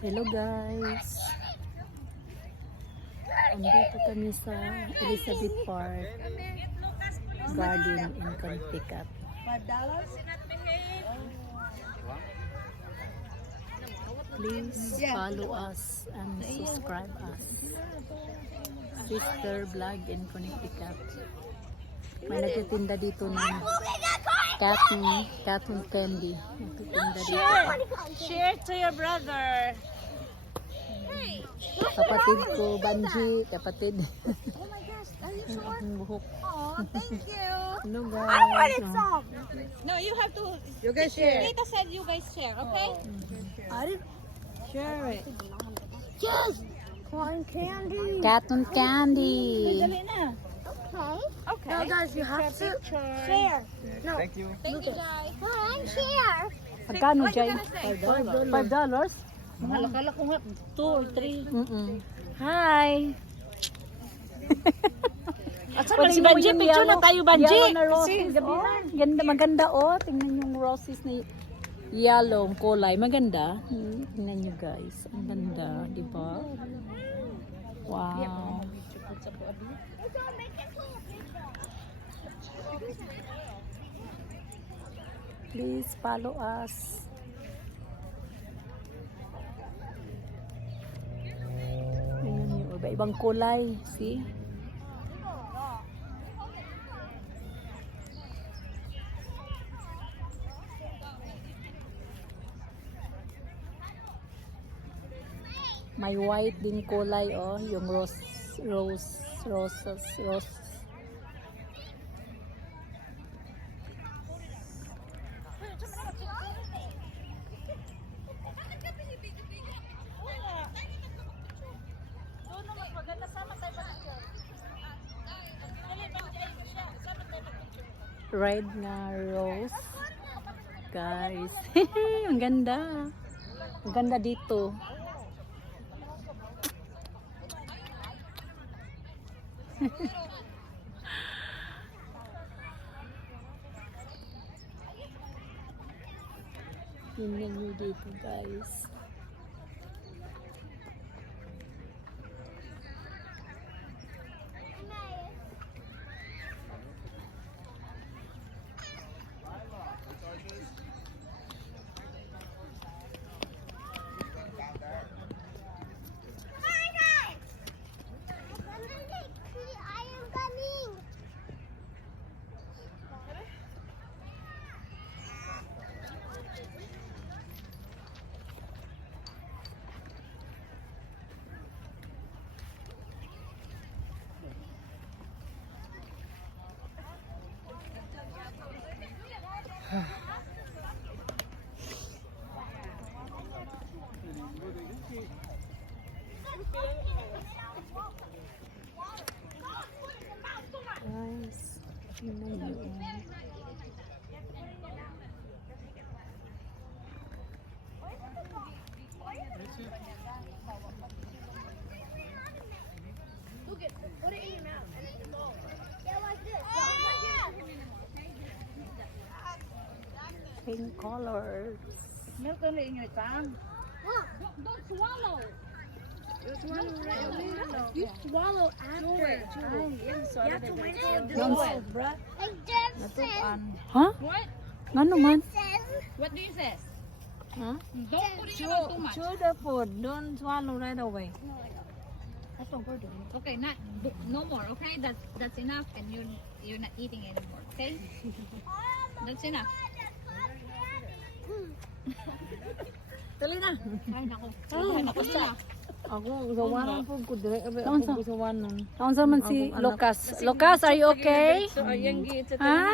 Hello guys. Andito kami sa Elizabeth Park Garden in Connecticut. Please follow us and subscribe us. Sister Vlog in Connecticut. May nagtitinda dito ng cotton candy. Nagtitinda dito. Share to your brother. Kapatid ko, Banji, kapatid. Oh my gosh, are you sure? Ang buhok. Oh, thank you. Hello guys. I wanted some. No, you have to. You guys share. Tita said you guys share, okay? I didn't share it. Yes. Cotton candy. Cotton candy. Dali na. Okay. No, guys, you have to share. No. Thank you. Thank you, Jai. Share. Magkano What you dyan? gonna say? $5? Akala ko nga 2 or 3. Hi! Pwede si Banji, picture na tayo, Banji. Yellow na roses. Oh, ganda, maganda oh. Tingnan yung roses na yellow, kulay. Maganda. Tingnan nyo guys. Ang ganda, di ba? Wow. Please follow us. Tingnan nyo, iba-ibang kulay. See? May white din kulay oh, yung roses. Red nga rose. Guys, ang ganda. Ang ganda dito. Tingnan nyo dito guys. Guys, tingnan nyo. Put it in your mouth. And it's low. Yeah, like this. Pink colors. Milk only in your tongue. Don't swallow. You swallow after. You have to wait till you do Don't it. Like this. Huh? What? Ano man? What do you say? Huh? Don't put in your mouth too much. Chew the food. Don't swallow right away. That's what we're doing. Okay, no more. Okay, that's enough, and you're not eating anymore. Okay, that's enough. Dali na. Ay nako. Ay nako sa. Ako, gawanan po ko. Kaunsa? Ako gawanan. Kaunsa man si Lucas. Lucas, are you okay? So ayang giit Ha?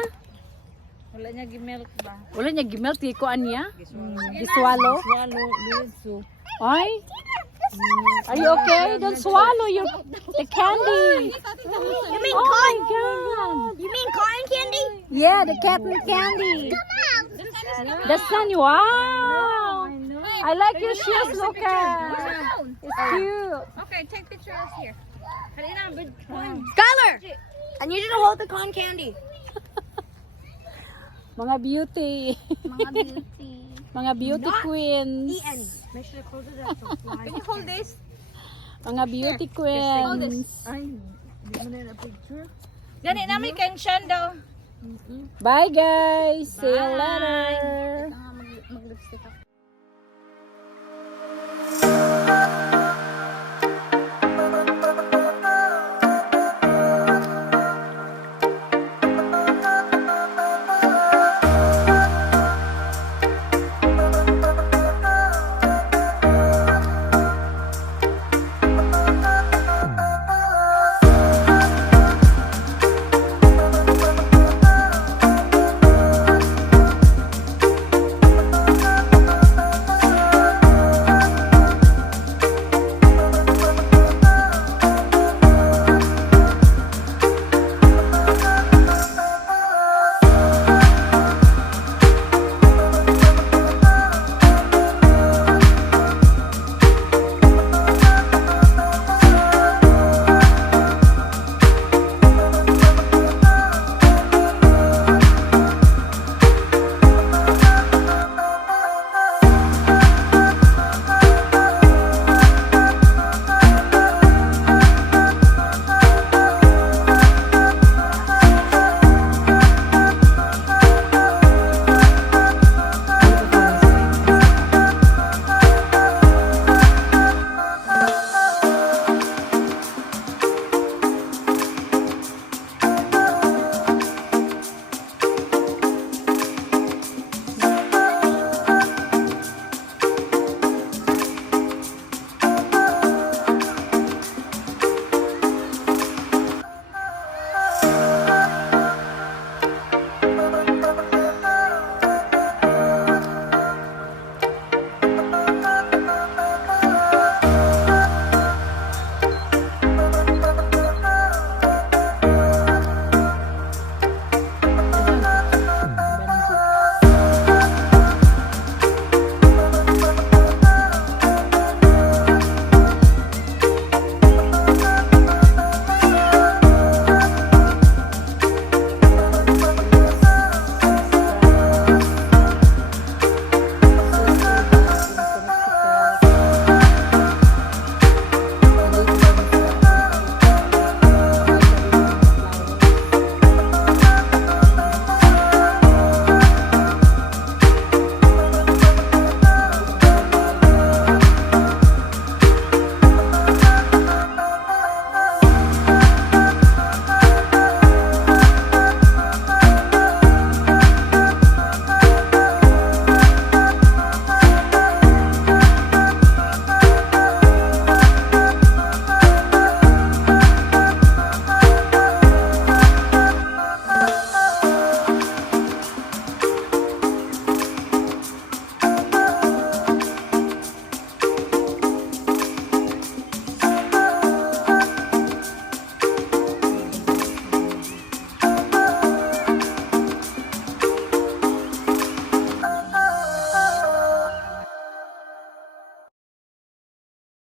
Wala niya gi-milk ba? Wala niya gimelt. Ikuan niya? Giswallow? Swallow this. Ay? Are you okay? Don't swallow the candy. You mean Oh my God. You mean cotton candy? Yeah, the cotton candy. The sun. Wow. I like your shoes, Lucas. It's cute. Okay, take pictures here. Skylar! I need you to hold the cotton candy. Mga beauty. Mga beauty. Mga beauty queens. Eat any. Make sure to close it up so flies. Can you hold this? Mga beauty Hold this. queens. Ay, di mo na picture. Gani na may kensyon daw. Bye guys. See you later. Mag-lipstick ako.